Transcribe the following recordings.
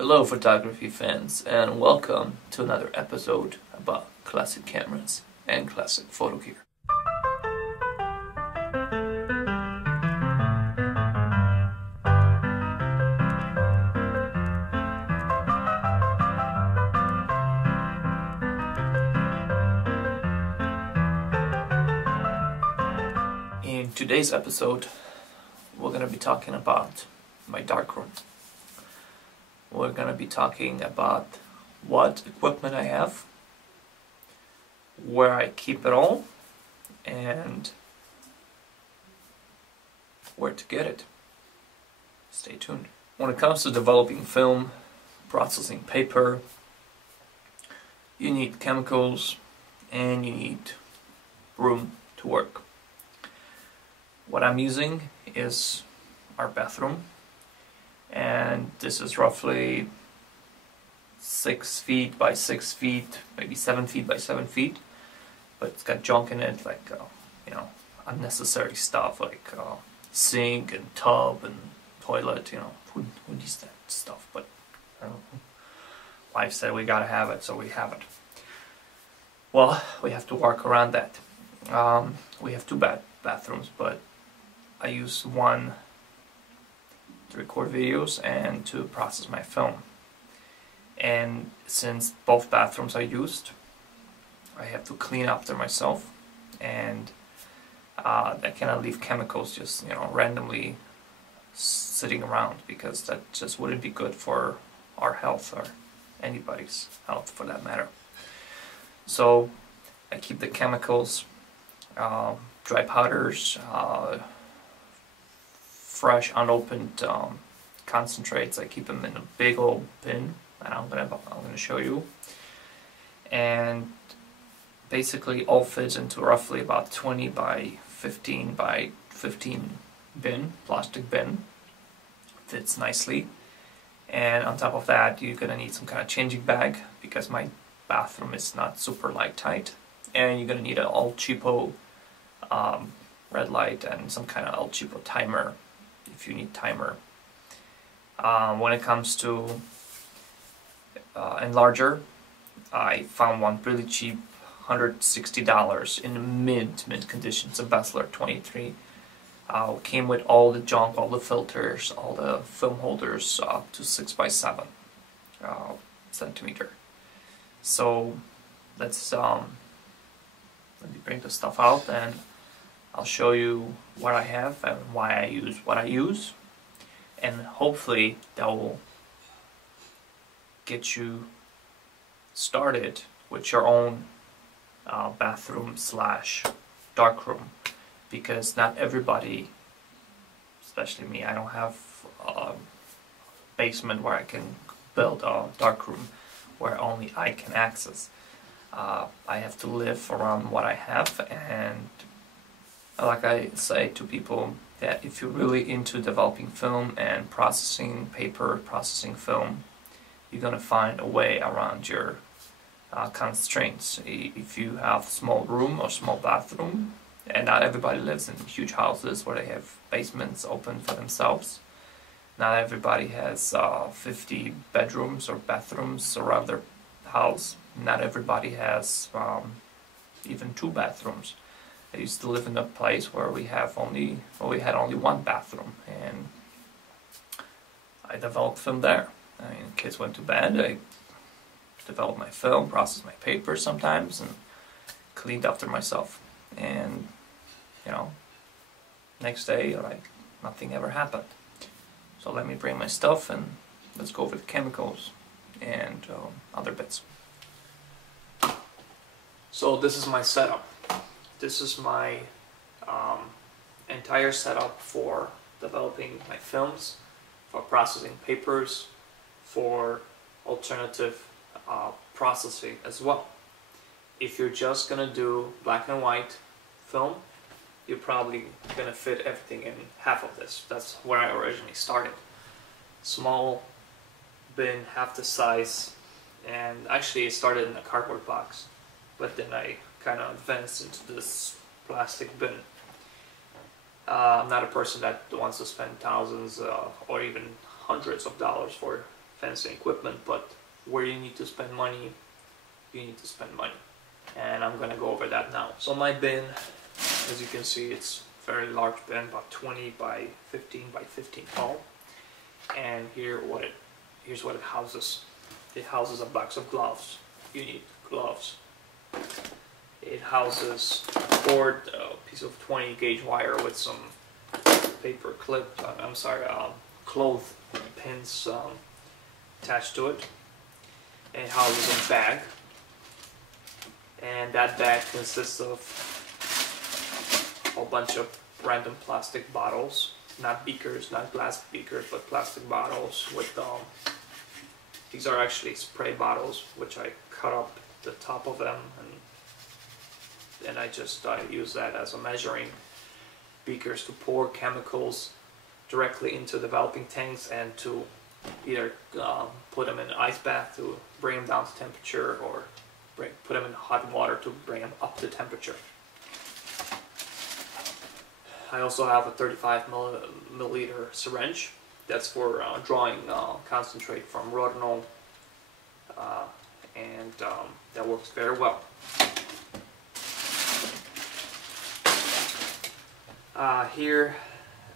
Hello photography fans, and welcome to another episode about classic cameras and classic photo gear. In today's episode, we're going to be talking about my darkroom. We're going to be talking about what equipment I have, where I keep it all, and where to get it. Stay tuned. When it comes to developing film, processing paper, you need chemicals and you need room to work. What I'm using is our bathroom, and this is roughly 6 feet by 6 feet, maybe 7 feet by 7 feet, but it's got junk in it, like unnecessary stuff like sink and tub and toilet. Who needs that stuff? But wife said we gotta have it, so we have it. Well, we have to work around that. We have two bathrooms, but I use one to record videos and to process my film. And since both bathrooms are used, I have to clean after myself, and I cannot leave chemicals just randomly sitting around, because that just wouldn't be good for our health or anybody's health for that matter. So I keep the chemicals, dry powders, fresh unopened concentrates. I keep them in a big old bin, and I'm gonna show you. And basically all fits into roughly about 20 by 15 by 15 bin, plastic bin. Fits nicely. And on top of that, you're gonna need some kind of changing bag, because my bathroom is not super light tight, and you're gonna need an El Cheapo red light and some kind of El Cheapo timer if you need timer. When it comes to Enlarger, I found one really cheap, $160 in mint condition. It's a Bessler 23. Came with all the junk, all the filters, all the film holders, up to 6 by 7 centimeter. So let's let me bring the stuff out, and I'll show you what I have and why I use what I use, and hopefully that will get you started with your own bathroom slash darkroom, because not everybody, especially me, I don't have a basement where I can build a darkroom where only I can access. I have to live around what I have, and like I say to people, that if you're really into developing film and processing paper, processing film, you're gonna find a way around your constraints. If you have a small room or small bathroom, and not everybody lives in huge houses where they have basements open for themselves. Not everybody has 50 bedrooms or bathrooms around their house. Not everybody has even 2 bathrooms. I used to live in a place where we had only one bathroom, and I developed film there. I mean, kids went to bed, I developed my film, processed my paper sometimes, and cleaned after myself. And next day, like, nothing ever happened. So let me bring my stuff and let's go over the chemicals and other bits. So this is my setup. This is my entire setup for developing my films, for processing papers, for alternative processing as well. If you're just gonna do black and white film, you're probably gonna fit everything in half of this. That's where I originally started. Small bin, half the size, and actually it started in a cardboard box, but then I kind of advanced into this plastic bin. I'm not a person that wants to spend thousands or even hundreds of dollars for fancy equipment, but where you need to spend money, you need to spend money. And I'm gonna go over that now. So my bin, as you can see, it's a very large bin, about 20 by 15 by 15 tall. And here's what it houses. It houses a box of gloves. You need gloves. It houses a cord, a piece of 20 gauge wire with some paper clip, cloth pins attached to it. And it houses a bag. And that bag consists of a whole bunch of random plastic bottles. Not beakers, not glass beakers, but plastic bottles with these are actually spray bottles, which I cut up the top of them, and I just use that as a measuring beakers to pour chemicals directly into developing tanks, and to either put them in an ice bath to bring them down to temperature, or put them in hot water to bring them up to temperature. I also have a 35 milliliter syringe. That's for drawing concentrate from Rotenol, and that works very well. Here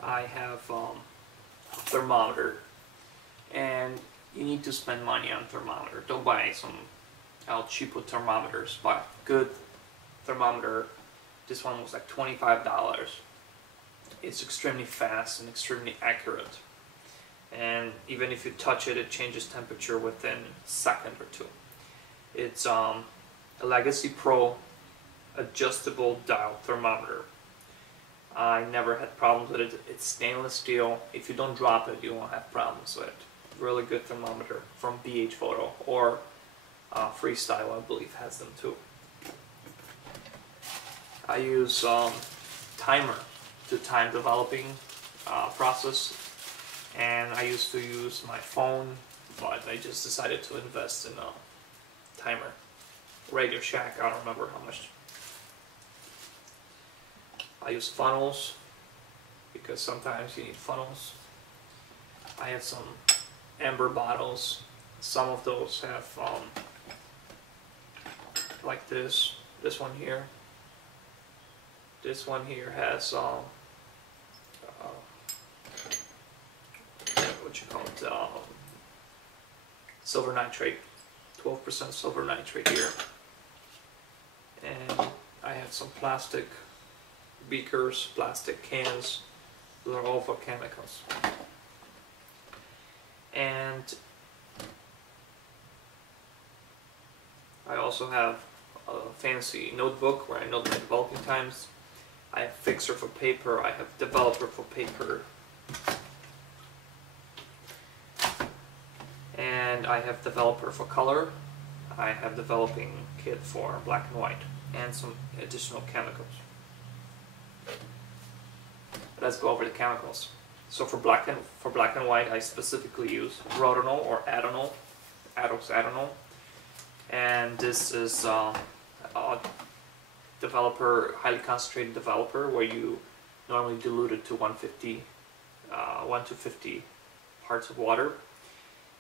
I have a thermometer, and you need to spend money on thermometer. Don't buy some cheapo thermometers. Buy a good thermometer. This one was like $25. It's extremely fast and extremely accurate, and even if you touch it, it changes temperature within a second or two. It's a Legacy Pro adjustable dial thermometer. I never had problems with it. It's stainless steel. If you don't drop it, you won't have problems with it. Really good thermometer from BH Photo, or Freestyle, I believe, has them too. I use timer to time developing process, and I used to use my phone, but I just decided to invest in a timer. Radio Shack, I don't remember how much. I use funnels because sometimes you need funnels. I have some amber bottles. Some of those have like this one here. This one here has what you call it, silver nitrate, 12% silver nitrate here. And I have some plastic beakers, plastic cans. Those are all for chemicals. And I also have a fancy notebook where I note my developing times. I have fixer for paper, I have developer for paper, and I have developer for color. I have developing kit for black and white, and some additional chemicals. Let's go over the chemicals. So for black and white, I specifically use Rotenol or Adenol, Adenol, and this is a developer, highly concentrated developer, where you normally dilute it to 1 to 50 parts of water.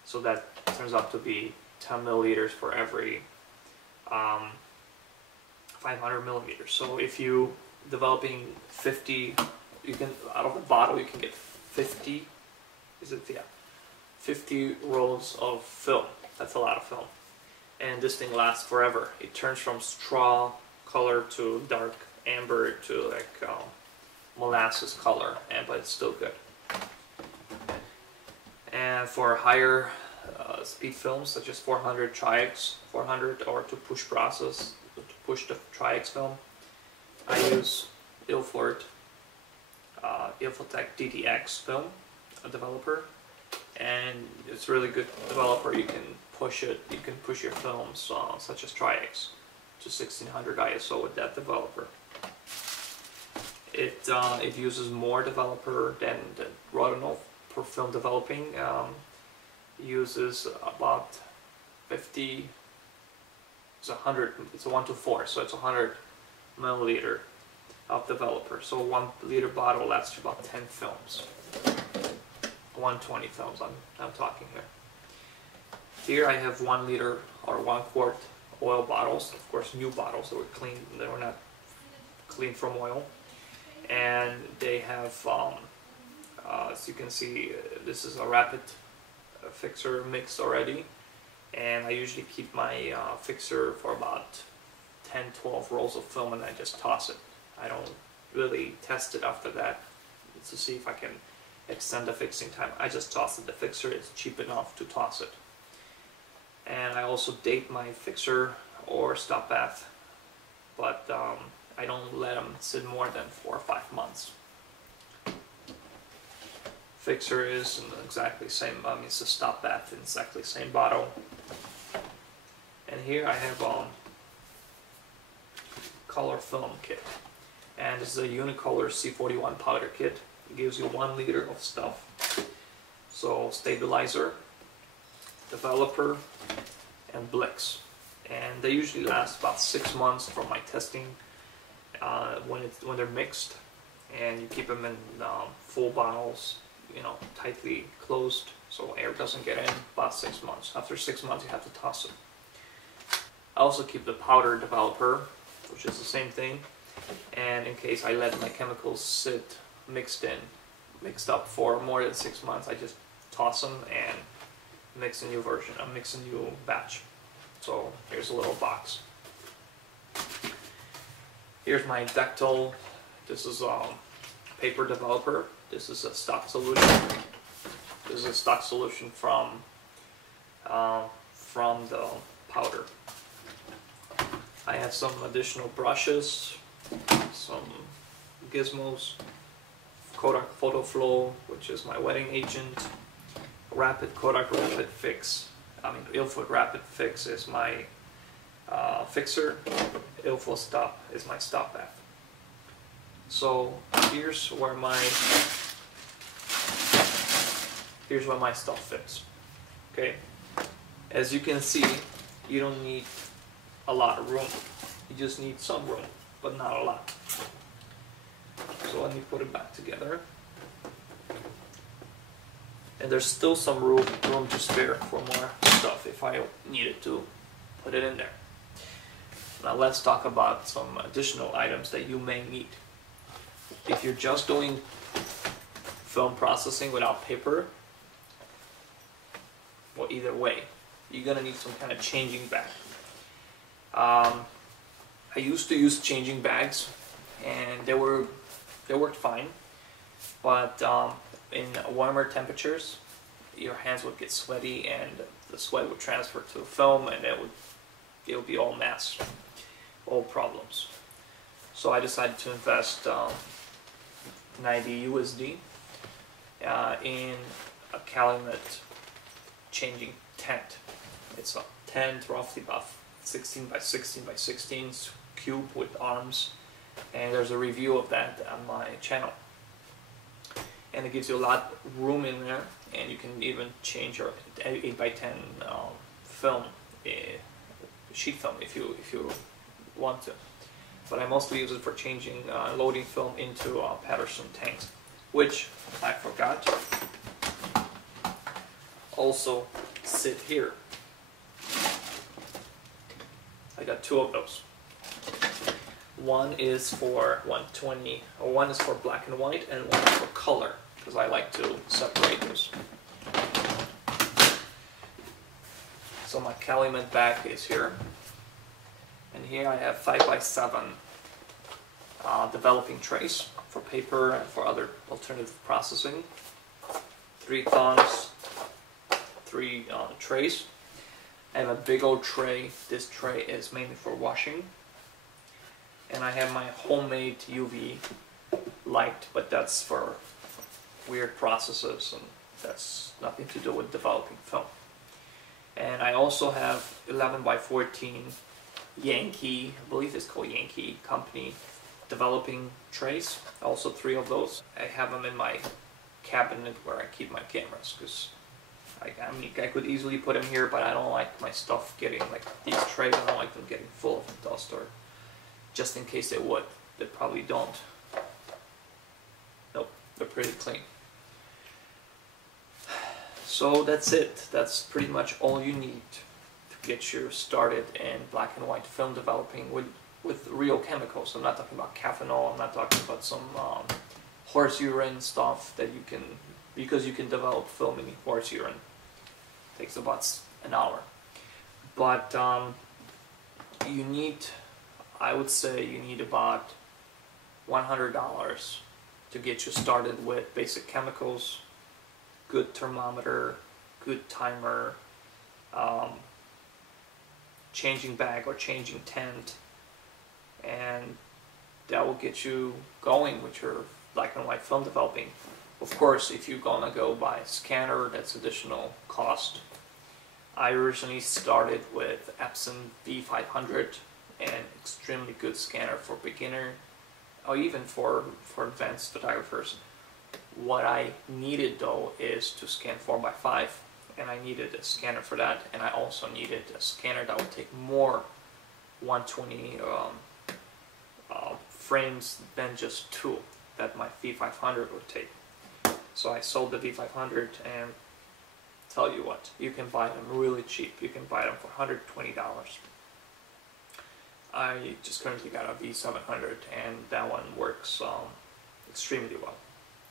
So that turns out to be 10 milliliters for every 500 millimeters. So if you developing 50, you can, out of the bottle you can get 50. 50 rolls of film. That's a lot of film, and this thing lasts forever. It turns from straw color to dark amber to like molasses color, but it's still good. And for higher speed films, such as 400 Tri-X, 400, or to push process, to push the Tri-X film, I use Ilford Ilfotec DDX film, a developer, and it's really good developer. You can push it. You can push your films, such as Tri-X, to 1600 ISO with that developer. It uses more developer than the Rotenol per film developing. Uses about 50. It's 100. It's a 1 to 4, so it's 100 milliliter of developer. So a 1 liter bottle lasts about 10 films. 120 films. I'm talking here. Here I have 1 liter or 1 quart oil bottles, of course new bottles that were clean, they were not clean from oil, and they have, as you can see, this is a rapid fixer mixed already, and I usually keep my fixer for about 10-12 rolls of film and I just toss it. I don't really test it after that to see if I can extend the fixing time. I just toss it. The fixer is cheap enough to toss it. And I also date my fixer or stop bath, but I don't let them sit more than 4 or 5 months. Fixer is exactly the same, it's a stop bath in exactly the same bottle. And here I have color film kit, and this is a Unicolor C41 powder kit. It gives you 1 liter of stuff. So stabilizer, developer, and Blix, and they usually last about 6 months from my testing when they're mixed, and you keep them in full bottles, you know, tightly closed so air doesn't get in. About 6 months. After 6 months you have to toss it. I also keep the powder developer, which is the same thing, and in case I let my chemicals sit mixed up for more than 6 months, I just toss them and mix a new version, mix a new batch. So here's a little box. Here's my Dectal. This is paper developer. This is a stock solution. This is a stock solution from the powder. I have some additional brushes, some gizmos, Kodak Photo Flow, which is my wetting agent, Kodak Rapid Fix. Ilfo Rapid Fix is my fixer. Ilfo Stop is my stop bath. So here's where my stuff fits. Okay, as you can see, you don't need a lot of room. You just need some room, but not a lot. So let me put it back together. And there's still some room to spare for more stuff if I needed to put it in there. Now let's talk about some additional items that you may need. If you're just doing film processing without paper, well, either way, you're gonna need some kind of changing bag. I used to use changing bags, and they worked fine, but in warmer temperatures, your hands would get sweaty, and the sweat would transfer to the film, and it would be all mess, all problems. So I decided to invest 90 USD in a Calumet changing tent. It's a tent roughly about 16 by 16 by 16 cube with arms, and there's a review of that on my channel. And it gives you a lot of room in there, and you can even change your 8 by 10 film, sheet film if you want to. But I mostly use it for changing, loading film into Patterson tanks, which I forgot also sit here. I got 2 of those. One is for 120, or one is for black and white, and one is for color, because I like to separate those. So my Calumet bag is here, and here I have 5 by 7 developing trays for paper and for other alternative processing. 3 tongs, 3 trays. I have a big old tray. This tray is mainly for washing. And I have my homemade UV light, but that's for weird processes, and that's nothing to do with developing film. And I also have 11 by 14 Yankee, I believe it's called Yankee company, developing trays. Also 3 of those. I have them in my cabinet where I keep my cameras, because I could easily put them here, but I don't like my stuff getting, like these trays, I don't like them getting full of dust, or just in case they would. They probably don't. Nope, they're pretty clean. So that's it. That's pretty much all you need to get you started in black and white film developing with real chemicals. I'm not talking about caffeinol. I'm not talking about some horse urine stuff that you can, because you can develop film in horse urine. It takes about an hour. But you need, I would say you need about $100 to get you started with basic chemicals, good thermometer, good timer, changing bag or changing tent, and that will get you going with your black and white film developing. Of course, if you're gonna go buy a scanner, that's additional cost. I originally started with Epson V500, an extremely good scanner for beginner or even for advanced photographers. What I needed though is to scan 4x5, and I needed a scanner for that, and I also needed a scanner that would take more 120 frames than just 2 that my V500 would take. So I sold the V500, and tell you what, you can buy them really cheap. You can buy them for $120. I just currently got a V700, and that one works extremely well.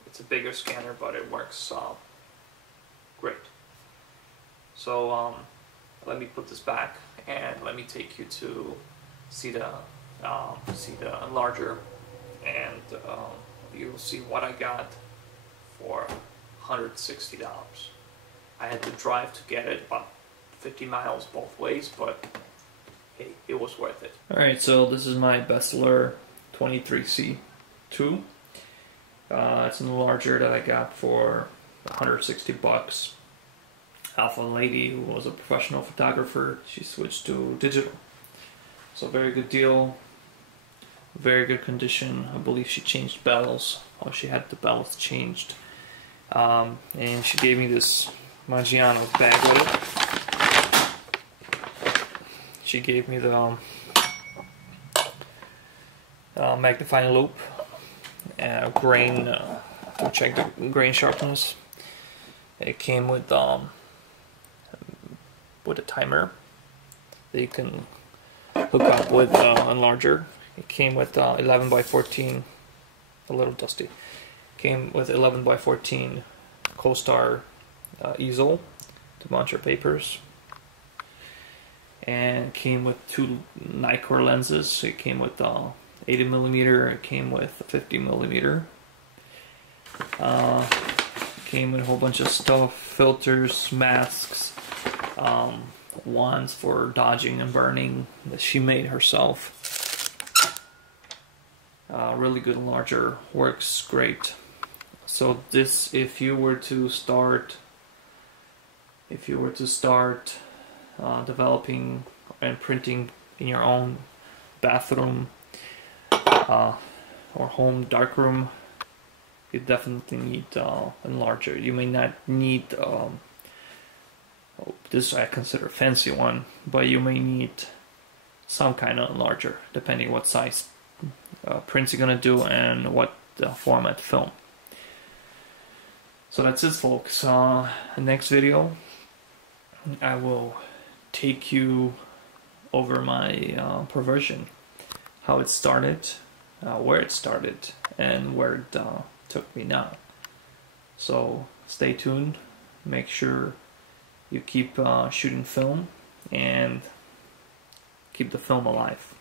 It's a bigger scanner, but it works great. So let me put this back, and let me take you to see the Enlarger, and you'll see what I got for $160. I had to drive to get it, about 50 miles both ways, but hey, it was worth it. Alright, so this is my bestseller 23C2. It's an Enlarger that I got for $160. Off a lady who was a professional photographer. She switched to digital. So very good deal, very good condition. I believe she changed bells, or she had the bells changed. And she gave me this Maggiano bag with it. She gave me the magnifying loupe, grain, to check the grain sharpness. It came with a timer that you can hook up with Enlarger. It came with 11x14, a little dusty. Came with 11x14 CoStar easel to mount your papers, and came with 2 Nikkor lenses. It came with 80mm. It came with 50mm. Came with a whole bunch of stuff: filters, masks, wands for dodging and burning that she made herself. Really good Enlarger, works great. So this, if you were to start developing and printing in your own bathroom or home darkroom, you definitely need Enlarger. You may not need this, I consider a fancy one, but you may need some kind of Enlarger depending what size prints you're gonna do and what format film. So that's it, folks. Next video I will take you over my perversion, how it started, where it started, and where it took me now. So stay tuned, make sure you keep shooting film and keep the film alive.